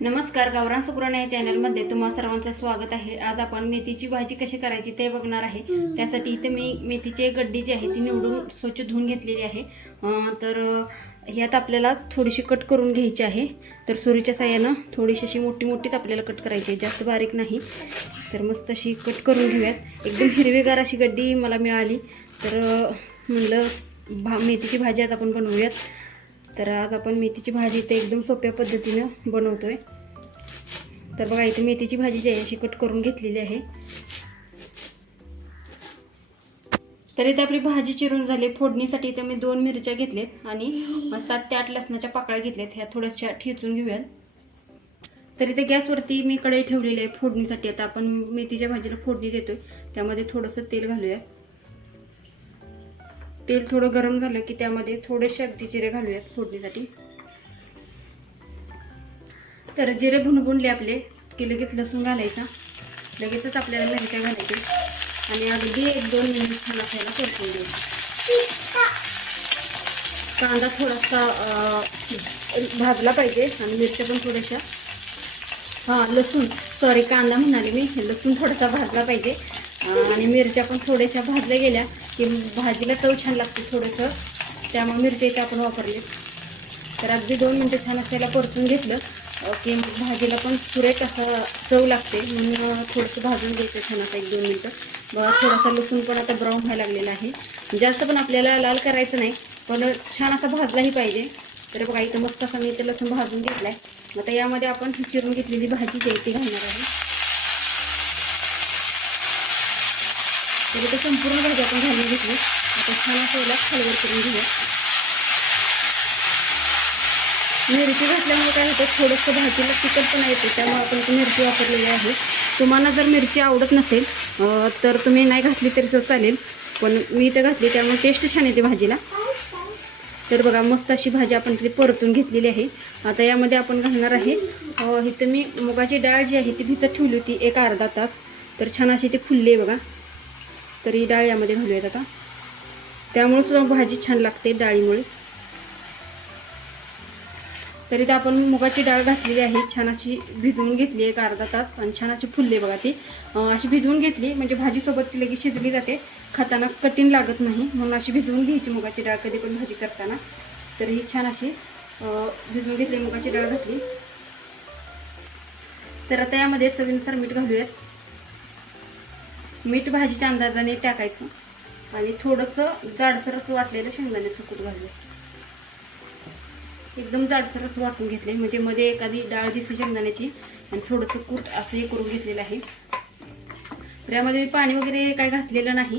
नमस्कार, गावरान सुगरण या चॅनलमध्ये तुम्हा सर्वांचं स्वागत आहे। आज आपण मेथीची भाजी कशी करायची ते बघणार आहे। त्यासाठी इथे मी मेथीची गड्डी जी आहे ती निवडून स्वच्छ धुवून घेतलेली आहे। तर ह्यात आपल्याला थोडीशी कट करून घ्यायची आहे। तर सुरीच्या साहाय्याने थोडीशी अशी मोठी मोठीच आपल्याला कट करायची आहे, जास्त बारीक नाही। तर मस्त अशी कट करून घेऊयात। एकदम हिरवीगार अशी गड्डी मला मिळाली, तर म्हणलं मेथीची भाजी आज आपण बनवूयात। तर आज आपण मेथीची भाजी ते एकदम सोप्या पद्धतीने बनवतोय। तर बघा, इथे मेथीची भाजी जी आहे अशी कट करून घेतलेली आहे। तर इथे आपली भाजी चिरून झाली। फोडणीसाठी इथे मी 2 मिरच्या घेतल्यात आणि 7 ते 8 लसणाच्या पाकळ्या घेतल्यात। ह्या थोड्याशा ठेचून घेऊयात। तर इथे गॅसवरती मी कढई ठेवलेली आहे फोडणीसाठी। आता आपण मेथीच्या भाजीला फोडणी देतोय, त्यामध्ये थोडंसं तेल घालूया। तेल थोडं गरम झालं की त्यामध्ये थोडेसे अगदी जिरे घालूयात फोडणीसाठी। तर जिरे भुणभुणले आपले की लगेच लसूण घालायचा, लगेचच आपल्याला मिरच्या घालायच्या आणि अगदी 1-2 मिनिट छान आपल्याला परतून द्यायचा। कांदा थोडासा भाजला पाहिजे आणि मिरच्या पण थोड्याशा लसूण कांदा म्हणाले मी, लसूण थोडासा भाजला पाहिजे आणि मिरच्या पण थोड्याशा भाजल्या गेल्या की भाजीला चव छान लागते थोडंसं, त्यामुळे मिरच्या इथे आपण वापरले। तर अगदी 2 मिनिटं छान असल्याला परतून घेतलं की भाजीला पण सुरेख असं चव लागते, म्हणून थोडंसं भाजून घ्यायचं छान असं 1-2 मिनिटं। बघा, थोडासा लसूण पण आता ब्राऊन व्हायला लागलेला आहे। जास्त पण आपल्याला लाल करायचं नाही, पण छान असा भाजलाही पाहिजे। तर बघा, इथं मस्त असा मी इथं लसूण भाजून घेतलाय। आता यामध्ये आपण चिरून घेतलेली भाजी जी आहे ती घालणार आहे। तर इथे संपूर्ण भाजी आपण घालून घेतली। आता छान असं याला खालवर करून घेऊया। मिरची घातल्यामुळे काय होतं, थोडंसं भाजीला तिखटपणा येते, त्यामुळे आपण ती मिरची वापरलेली आहे। तुम्हाला जर मिरची आवडत नसेल तर तुम्ही नाही घातली तरी चालेल, पण मी इथं घातली त्यामुळे टेस्ट छान येते भाजीला। तर बघा, मस्त अशी भाजी आपण इथे परतून घेतलेली आहे। आता यामध्ये आपण घालणार आहे, इथं मी मुगाची डाळ जी आहे ती भिजत ठेवली होती 1-अर्धा तास। तर छान अशी ती फुलली आहे बघा। तर ही डाळ यामध्ये घालूयात आता, त्यामुळे सुद्धा भाजी छान लागते डाळीमुळे। तरी तर आपण मुगाची डाळ घातलेली आहे, छान अशी भिजवून घेतली 1-अर्धा तास आणि छान अशी फुलली बघा। ती अशी भिजवून घेतली म्हणजे भाजीसोबत ती लगेच शिजली जाते, खाताना कठीण लागत नाही, म्हणून अशी भिजवून घ्यायची मुगाची डाळ कधी पण भाजी करताना। तर ही छान अशी भिजवून घेतली मुगाची डाळ घातली। तर आता यामध्ये चवीनुसार मीठ घालूयात। मीठ भाजीच्या अंदाजाने टाकायचं आणि थोडंसं जाडसर असं वाटलेलं शेंगदाण्याचं कूट घालूया। एकदम जाडसर असं वाटून घेतले, म्हणजे मध्ये एखादी डाळ दिसते शेंगदाण्याची आणि थोडंसं कूट असं हे करून घेतलेलं आहे। तर यामध्ये मी पाणी वगैरे काय घातलेलं नाही,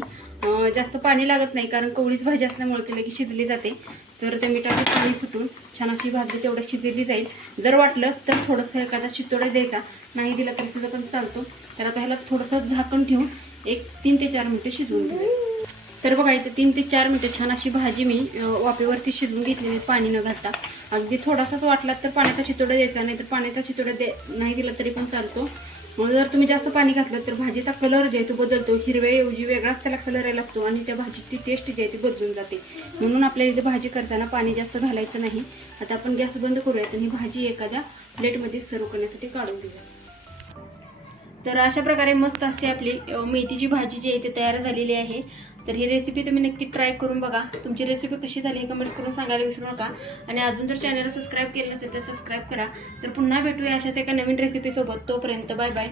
जास्त पाणी लागत नाही, कारण कवळीच भाजी असल्यामुळे ती लगेच शिजली जाते। तर त्या मिठाचं पाणी सुटून छान अशी भाजी तेवढं शिजली जाईल। जर वाटलंच तर थोडंसं एखादा शितोडा द्यायचा, नाही दिला तरी सुद्धा पण चालतो। तर आता ह्याला थोडंसं झाकण ठेवून 3 ते 4 मिनिटं शिजवून घेऊया। तर बघा, इथे 3 ते 4 मिनिटं छान अशी भाजी मी वाफेवरती शिजवून घेतलेली, पाणी न घालता। अगदी थोडासाच वाटला तर पाण्याचा शितोडा द्यायचा, नाही तर पाण्याचा शितोडा नाही दिला तरी पण चालतो। जर तुम्ही जास्त पाणी घातलं तर भाजीचा कलर जे आहे तो बदलतो, हिरव्याऐवजी वेगळाच त्याला कलर यायला लागतो आणि त्या भाजीची टेस्ट जी आहे ती बदलून जाते। म्हणून आपल्याला इथे भाजी करताना पाणी जास्त घालायचं नाही। आता आपण गॅस बंद करूयात आणि भाजी एखाद्या प्लेटमध्ये सर्व करण्यासाठी काढून घेऊया। तर अशा प्रकारे मस्त अशी आपली मेथीची भाजी जी आहे ती तयार झालेली आहे। तर ही रेसिपी तुम्ही नक्की ट्राय करून बघा। तुमची रेसिपी कशी झाली हे कमेंट्स करून सांगायला विसरू नका आणि अजून जर चॅनलला सबस्क्राईब केलं नसेल तर सबस्क्राईब करा। तर पुन्हा भेटूया अशाच एका नवीन रेसिपीसोबत। तोपर्यंत बाय बाय।